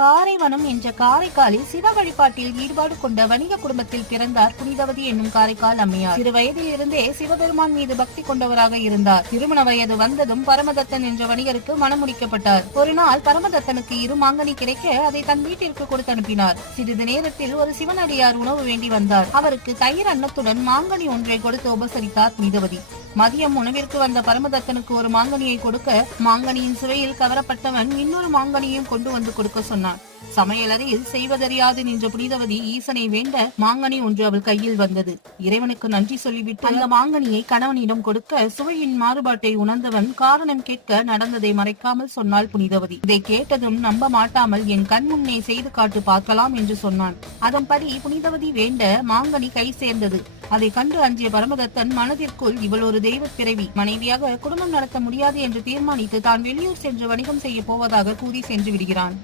காரைவனம் என்ற காரைக்காலில் சிவ வழிபாட்டில் ஈடுபாடு கொண்ட வணிக குடும்பத்தில் பிறந்தார் புனிதவதி என்னும் காரைக்கால் அம்மையார். சிறு வயதில் இருந்தே சிவபெருமான் மீது பக்தி கொண்டவராக இருந்தார். திருமண வயது வந்ததும் பரமதத்தன் என்ற வணிகருக்கு மணமுடிக்கப்பட்டார். ஒரு நாள் பரமதத்தனுக்கு இரு மாங்கனி கிடைக்க அதை தன் வீட்டிற்கு கொடுத்து அனுப்பினார். சிறிது நேரத்தில் ஒரு சிவனடியார் உணவு வேண்டி வந்தார். அவருக்கு தயிர் அன்னத்துடன் மாங்கனி ஒன்றை கொடுத்து உபசரித்தார் புனிதவதி. மதியம் உணவிற்கு வந்த பரமதத்தனுக்கு ஒரு மாங்கனியை கொடுக்க, மாங்கனியின் சுவையில் கவரப்பட்டவன் இன்னொரு மாங்கனியும் கொண்டு வந்து கொடுக்க சொன்னான். சமையலறையில் செய்வதறியாது நின்ற புனிதவதி ஈசனை வேண்ட மாங்கனி ஒன்று அவள் கையில் வந்தது. இறைவனுக்கு நன்றி சொல்லிவிட்டு அந்த மாங்கனியை கணவனிடம் கொடுக்க, சுவையின் மாறுபாட்டை உணர்ந்தவன் காரணம் கேட்க நடந்ததை மறைக்காமல் சொன்னாள் புனிதவதி. இதை கேட்டதும் நம்ப மாட்டாமல், என் கண் முன்னே செய்து காட்டு பார்க்கலாம் என்று சொன்னான். அதன்படி புனிதவதி வேண்ட மாங்கனி கை சேர்ந்தது. அதை கண்டு அஞ்சிய பரமதத்தன் மனதிற்குள், இவள் ஒரு தெய்வ பிறவி, மனைவியாக குடும்பம் நடத்த முடியாது என்று தீர்மானித்து தான் வெளியூர் சென்று வணிகம் செய்ய போவதாக கூறி சென்று விடுகிறான்.